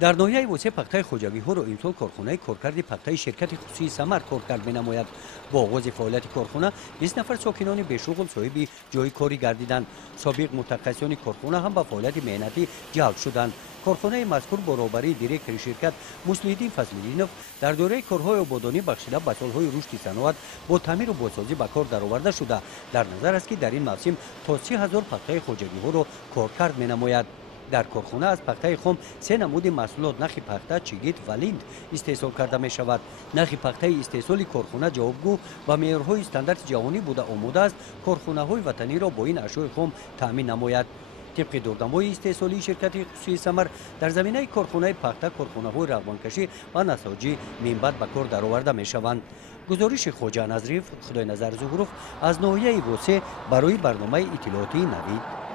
дар ноҳияи восеъ пахтаи хоҷагиҳоро имсол корхонаи коркарди пахтаи ширкати хусусии самар коркард менамояд. бо оғози фаъолияти корхона 20 нафар сокинони бешуғл соҳиби ҷойи корӣ гардиданд. собиқ мутахассисони корхона ҳам ба фаъолияти меҳнатӣ ҷалб шуданд. корхонаи мазкур бо роҳбарии директори ширкат Муслиҳиддин Фазлиддинов дар дораи корҳои ободонӣ бахшида ба солҳои рушди саноат бо таъмиру бозсозӣ ба кор дароварда шуда, дар назар аст ки дар ин мавсим то 30 000 пахтаи хоҷагиҳоро коркард менамояд. дар корхона аз пахтаи хом се намуди маҳсулот нахи пахта, чигит ва линд истеҳсол карда мешавад. нахи пахтаи истеҳсоли корхона ҷавобгӯ ба меъёрҳои стандарти ҷаҳонӣ буда омода аст корхонаҳои ватаниро бо ин ашёи хом таъмин намояд. طبق دورنمای استحصالی شرکت خصوصی سمر در زمینه کارخانه پخته، کارخانه‌های رغبانکشی و نساجی منبت به کار درآورده می‌شوند. گزارش خواجه نظریف خدای نظر ظهورов از ناحیه واسه برای برنامه اطلاعاتی نوید